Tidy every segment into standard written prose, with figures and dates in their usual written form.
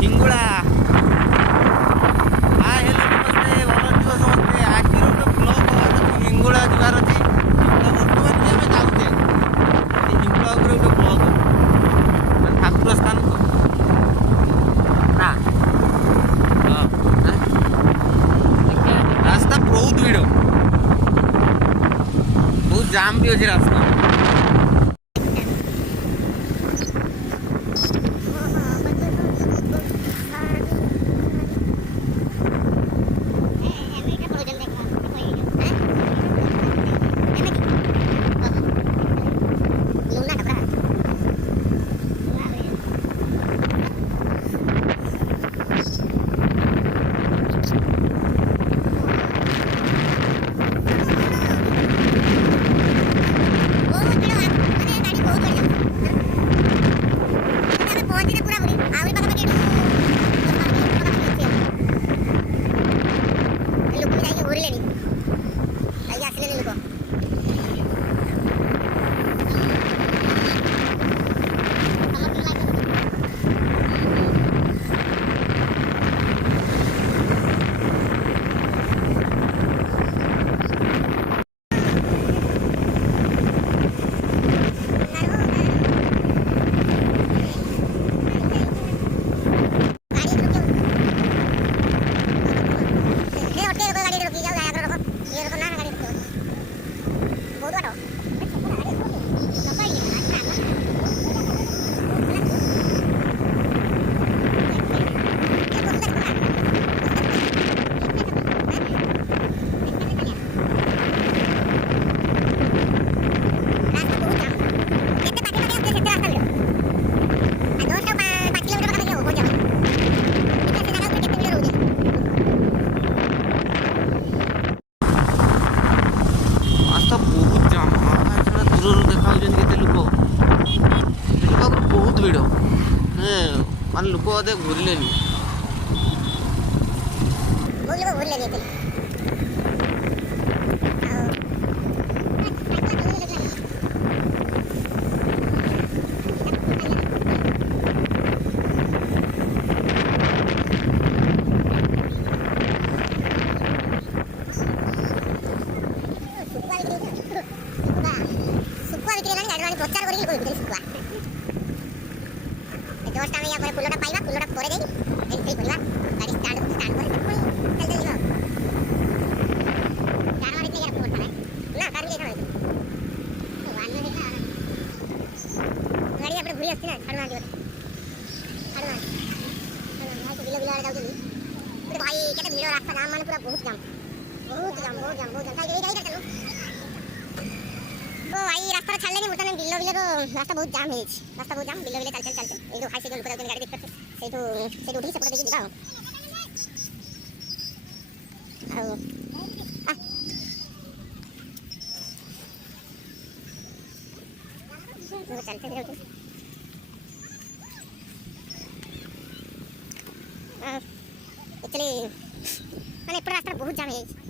हिंगुळा hi hello नमस्ते ଭଲ ଥିବ ସମସ୍ତେ ଆଜିର ଗୋଟେ ବ୍ଲଗ ହବାର ଅଛି ହିଙ୍ଗୁଳା ଯିବାର ଅଛି ତ ବର୍ତ୍ତମାନ ବି ଆମେ ଯାଉଛେ ହିଙ୍ଗୁଳା ଉପରେ ଗୋଟେ ବ୍ଲଗ ମାନେ ଠାକୁର ସ୍ଥାନ ନା ରାସ୍ତା ବହୁତ ଭିଡ଼ ବହୁତ ଜାମ୍ ବି ଅଛି ରାସ୍ତା मान लोक अदे घूरले जस्ट आम या फुलटा पाइबा फुलटा पर एंट्री करवा गाड़ी स्टार्ट कर पुणी चल चल जाओ चार मारी यार फोन था ना कार ले खड़ा वन में देखा गाड़ी अपने घुरी आछी ना छाड़ मार दियो छाड़ मार भाई तो बिलो बिलो आ जाऊ अरे भाई केते भीड़ रास्ता जाम माने पूरा बहुत जाम काई गाड़ी चलो ओ भाई रास्ता छाड़ले नहीं बर्तमान बिलो बिलो तो रास्ता बहुत जाम है रास्ता बहुत जाम बिलो बिलो चल ए जो हाई से लोक गाड़ी देख करते से उठी सेपटे देखि जाओ आओ आ चलते रहते एक्चुअली माने पूरा रास्ता बहुत जाम है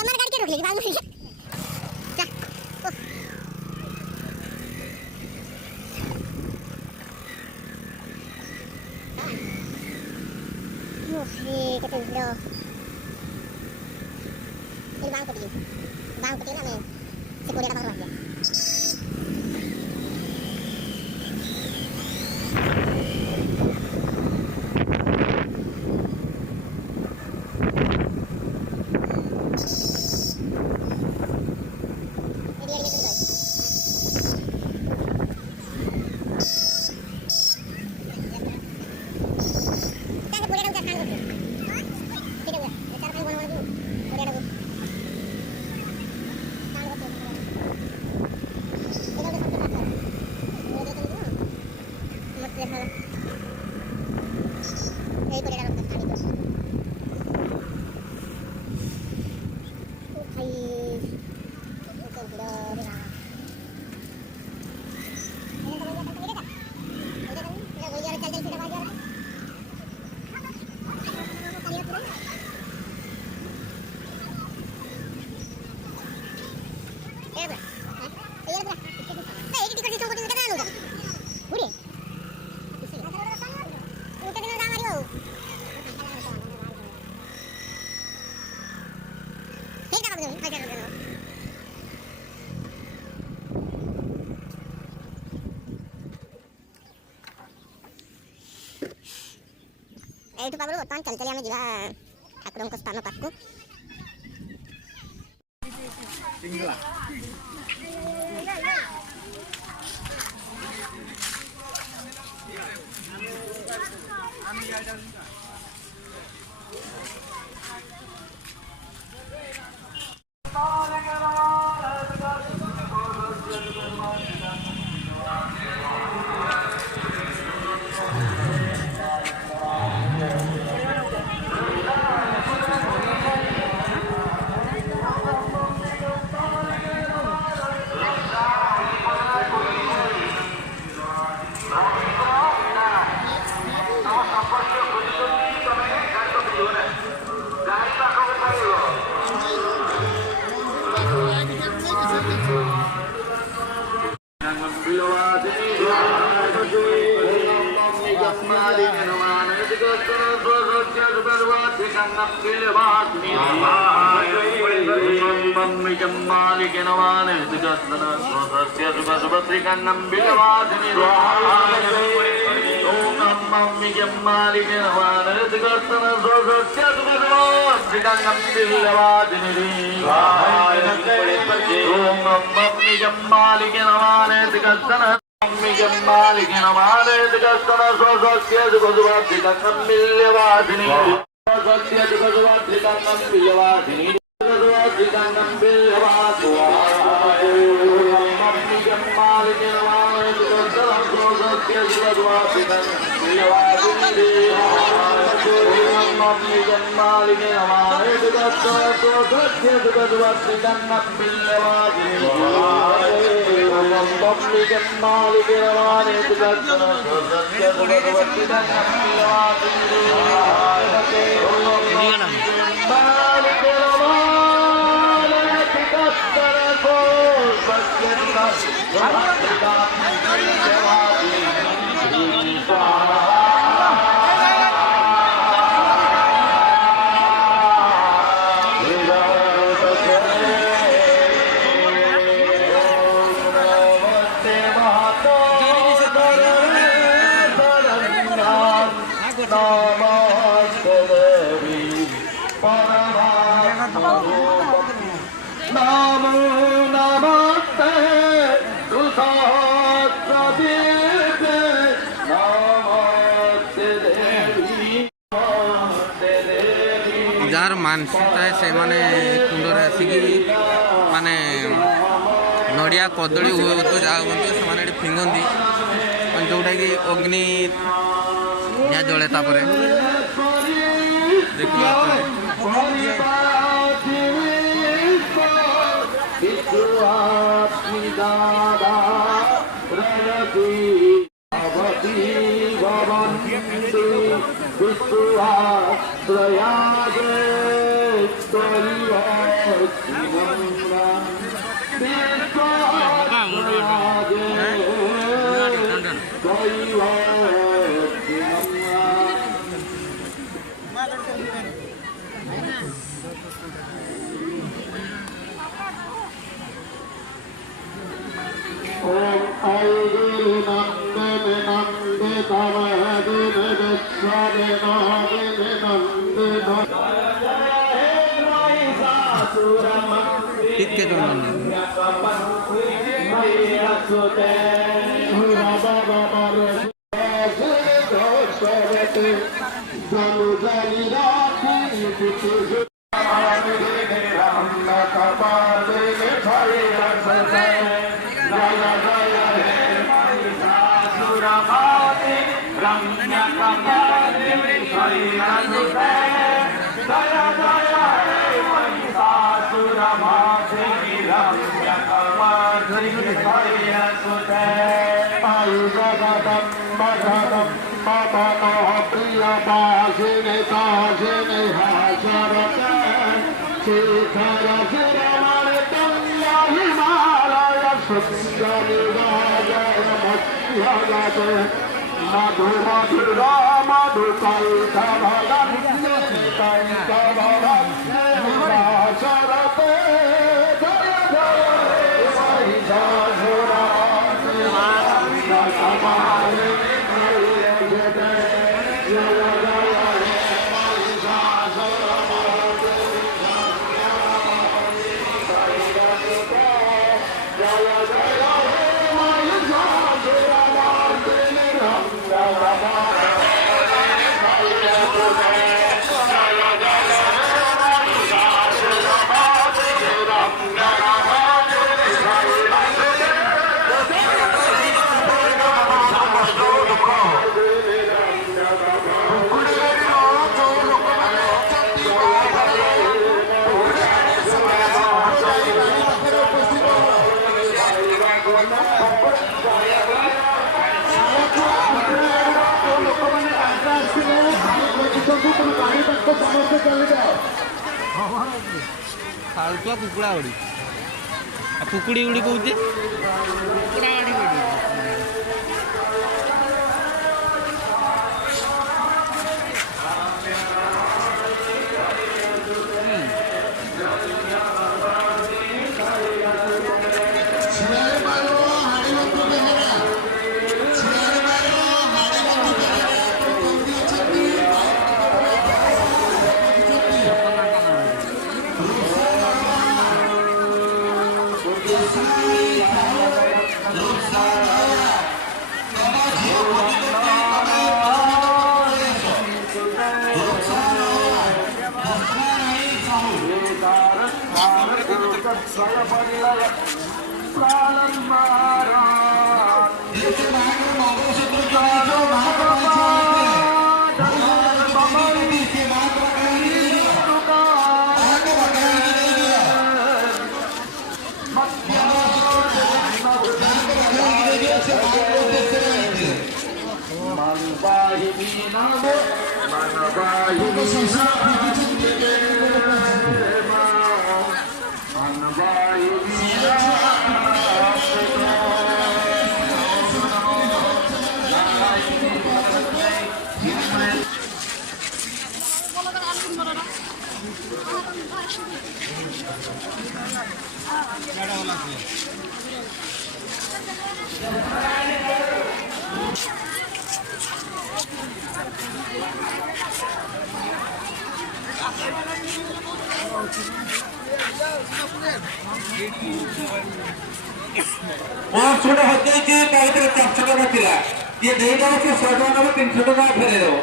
एमआर गाड़ी के रोक लेगी भाग मुझे जा ये कितने लो ये बांग कटी ना मैं से कोरिया का बाहर आ ଏଇଠୁ ପାଖରୁ ବର୍ତ୍ତମାନ ଚାଲି ଚାଲି ଆମେ ଯିବା ଠାକୁରଙ୍କ ସ୍ଥାନ ପାଖକୁ। जार मानसिकता है से माने कुंडर आसिक माने नड़िया कदली तो जहाँ से फिंगती जोटा कि अग्नि निया जले ଖାଉଥିବା କୁକୁଡ଼ା ଗୁଡ଼ି କୁକୁଡ଼ି ଗୁଡ଼ି କହୁଛି କୁକୁଡ଼ା ଗାଡ଼ି କହୁଛି छोटे होते चकचक थिला ये देईदा से 100 टका 300 टका फेरे देव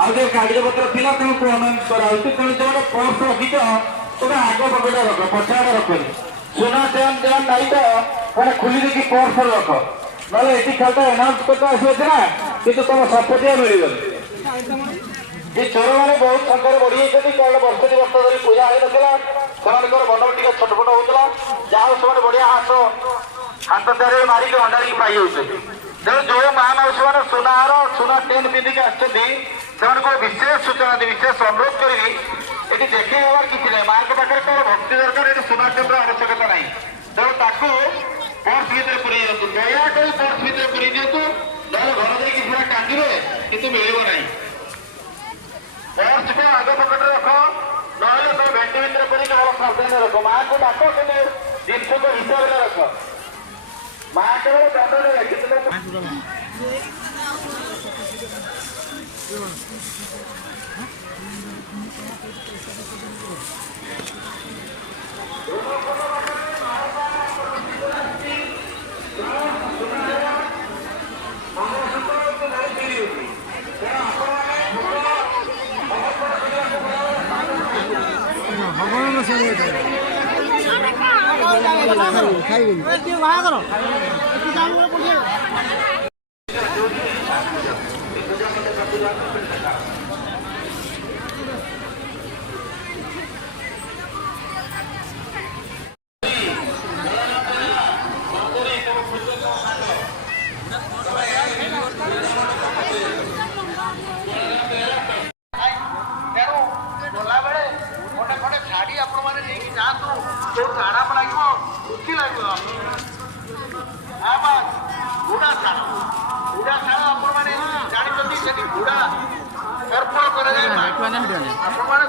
आ जो कागज पत्र थिला तुम पेमेंट कराउती कोन जो पर्स रखित तोरा आगो पकड़ा रख पछाड़ रख सोना चैन चैन नहीं तो माने खुली देखि पर्स रख नले एटी खालता अनाउंस करता आसी ना किंतु तुम सपोर्टिया मिलिबो ये चोर मैंने बहुत संख्या बढ़ी कारण वर्ष 2 वर्ष धरी पूजा हो ना बन टे छटपट होता जहाँ सब बढ़िया हाथ तैयारी मारिक अंडारिक पाई तेणु जो माँ मौसी मैंने सुनार सुना टेन पिंधिक आसो विशेष सूचना दी विशेष अनुरोध करी ये देखे हमार किसी ना माँ के पाखे कौन भक्ति दरकार ये सुना टेम्पर आवश्यकता ना तेणु ताकू पर्स भितर पूरे दिखाँ दयाकोरी पर्स भितर पूरे दिखाँ ना घर जाकि पूरा टांगे कितु मिल ना पर्स को आगे पकड़ रख ना तुम भेटी भितर पड़ी भल सावधान रख माँ को डाक कि जिनस को हिसाब से रख माँ केवल दंड रखी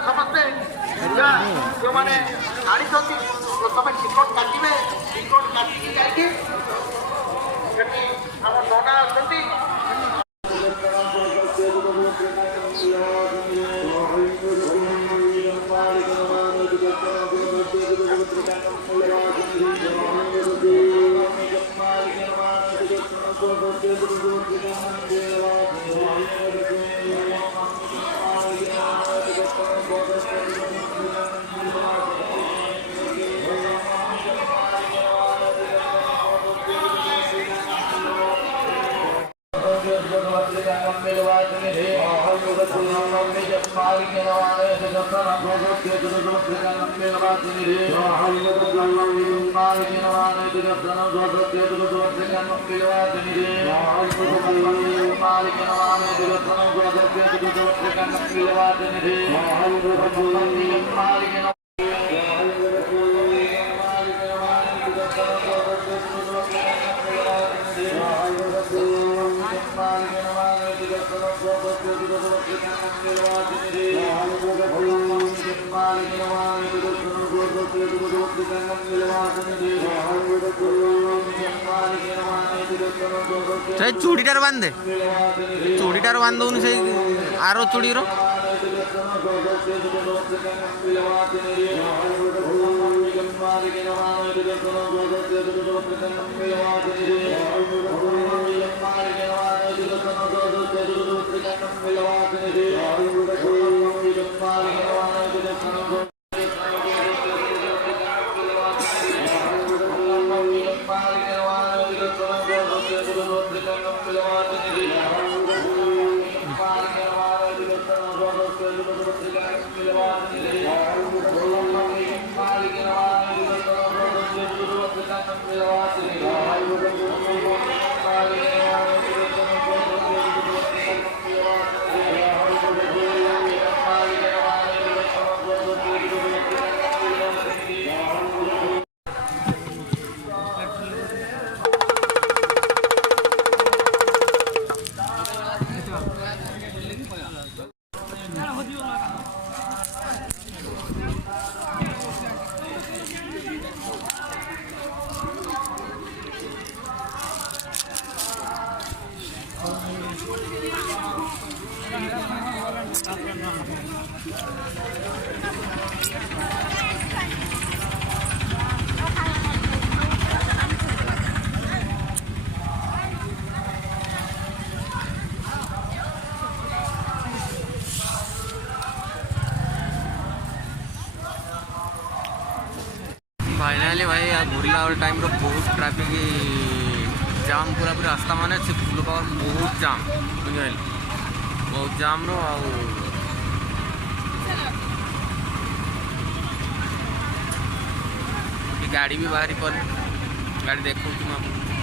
समस्ते जो मैंने आनी तुम टिकट काटे टिकट काटिकी जाकि नना आसती ସେ ଚୁଡ଼ିଟାର ବାନ୍ଧେ ଚୁଡ଼ିଟାର ବାନ୍ଧ ଦଉନି ସେଇ ଆର ଚୁଡ଼ିର फाइनाली भाई घूरला टाइम बहुत ट्राफिक जाम पूरा पूरा रास्ता माने से फुल पावर बहुत जाम बुझे बहुत जाम रो गाड़ी भी बाहरी पर गाड़ी देखो तुम